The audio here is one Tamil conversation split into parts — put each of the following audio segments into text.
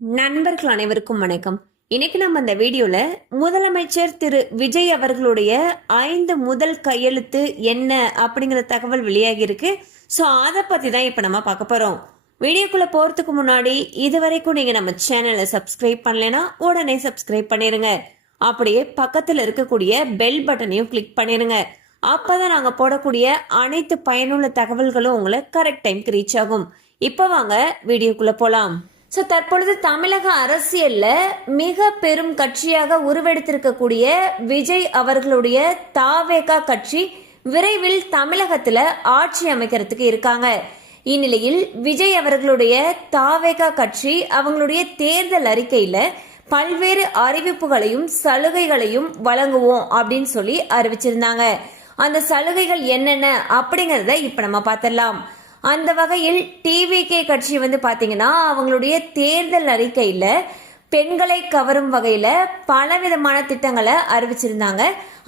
நண்பர்கள் அனைவருக்கும் வணக்கம். இன்னைக்கு நம்ம இந்த வீடியோல முதலமைச்சர் திரு விஜய் அவர்களுடைய 5 முதல் கையெழுத்து என்ன அப்படிங்கிற தகவல் வெளியாகி இருக்கு. ஸோ அதை பத்தி தான் இப்ப நம்ம பார்க்க போறோம். வீடியோக்குள்ள போறதுக்கு முன்னாடி இதுவரைக்கும் நீங்க நம்ம சேனலை சப்ஸ்கிரைப் பண்ணலைன்னா உடனே சப்ஸ்கிரைப் பண்ணிருங்க. அப்படியே பக்கத்துல இருக்கக்கூடிய பெல் பட்டனையும் கிளிக் பண்ணிருங்க. அப்பதான் நாங்க போடக்கூடிய அனைத்து பயனுள்ள தகவல்களும் உங்களை கரெக்ட் டைம்க்கு ரீச் ஆகும். இப்ப வாங்க வீடியோக்குள்ள போலாம். ஸோ தற்பொழுது தமிழக அரசியல்ல மிக பெரும் கட்சியாக உருவெடுத்திருக்கக்கூடிய விஜய் அவர்களுடைய தாவேகா கட்சி விரைவில் தமிழகத்துல ஆட்சி அமைக்கிறதுக்கு இருக்காங்க. இந்நிலையில் விஜய் அவர்களுடைய தாவேகா கட்சி அவங்களுடைய தேர்தல் அறிக்கையில பல்வேறு அறிவிப்புகளையும் சலுகைகளையும் வழங்குவோம் அப்படின்னு சொல்லி அறிவிச்சிருந்தாங்க. அந்த சலுகைகள் என்னென்ன அப்படிங்கறத இப்ப நம்ம பார்த்திடலாம். அந்த வகையில் டிவிகே கட்சி பாத்தீங்கன்னா அவங்களுடைய தேர்தல் அறிக்கையில பெண்களை கவரும் வகையில பலவிதமான திட்டங்களை அறிவிச்சிருந்தாங்க.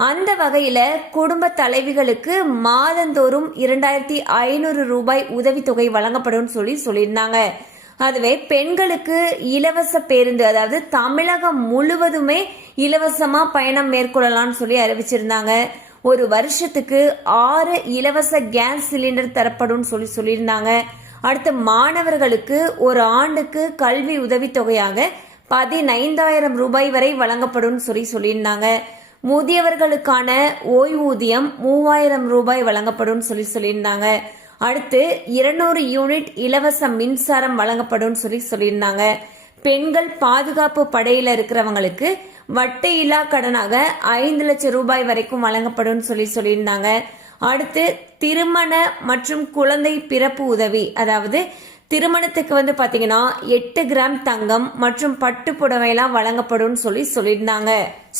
அந்த வகையில குடும்ப தலைவிகளுக்கு மாதந்தோறும் 2500 ரூபாய் உதவித்தொகை வழங்கப்படும் சொல்லியிருந்தாங்க. அதுவே பெண்களுக்கு இலவச பேருந்து, அதாவது தமிழகம் முழுவதுமே இலவசமா பயணம் மேற்கொள்ளலாம்னு சொல்லி அறிவிச்சிருந்தாங்க. ஒரு வருஷத்துக்கு 6 இலவச கேஸ் சிலிண்டர் தரப்படும் சொல்லியிருந்தாங்க. அடுத்து மாணவர்களுக்கு ஒரு ஆண்டுக்கு கல்வி உதவித்தொகையாக 15,000 ரூபாய் வரை வழங்கப்படும் சொல்லியிருந்தாங்க. முதியவர்களுக்கான ஓய்வூதியம் 3,000 ரூபாய் வழங்கப்படும் சொல்லியிருந்தாங்க. அடுத்து 200 யூனிட் இலவச மின்சாரம் வழங்கப்படும் சொல்லியிருந்தாங்க. பெண்கள் பாதுகாப்பு படையில இருக்கிறவங்களுக்கு வட்டியில்லா கடனாக 5 லட்சம் ரூபாய் வரைக்கும் வழங்கப்படும் சொல்லியிருந்தாங்க. அடுத்து திருமண மற்றும் குழந்தை பிறப்பு உதவி, அதாவது திருமணத்துக்கு பாத்தீங்கன்னா 8 கிராம் தங்கம் மற்றும் பட்டு புடவையெல்லாம் வழங்கப்படும் சொல்லியிருந்தாங்க.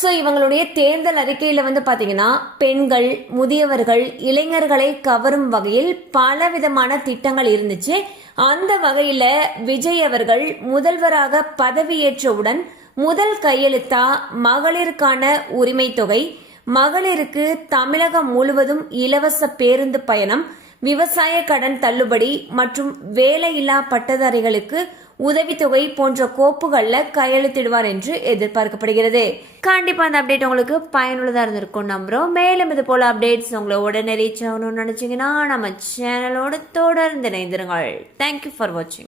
சோ இவங்களுடைய தேர்தல் அறிக்கையில பாத்தீங்கன்னா பெண்கள், முதியவர்கள், இளைஞர்களை கவரும் வகையில் பலவிதமான திட்டங்கள் இருந்துச்சு. அந்த வகையில விஜய் அவர்கள் முதல்வராக பதவியேற்றவுடன் முதல் கையெழுத்தா மகளிருக்கான உரிமை தொகை, மகளிருக்கு தமிழகம் முழுவதும் இலவச பேருந்து பயணம், விவசாய கடன் தள்ளுபடி மற்றும் வேலையில்லா பட்டதாரிகளுக்கு உதவித்தொகை போன்ற கோப்புகள்ல கையெழுத்திடுவார் என்று எதிர்பார்க்கப்படுகிறது. கண்டிப்பா அந்த அப்டேட் உங்களுக்கு பயனுள்ளதா இருந்திருக்கும் நம்புறோம். மேலும் இது போல அப்டேட்ஸ் உங்களை உடனே ரீச் ஆகணும்னு நினைச்சீங்கன்னா நம்ம சேனலோட தொடர்ந்து இணைந்திருங்கள். தேங்க்யூ ஃபார் வாட்சிங்.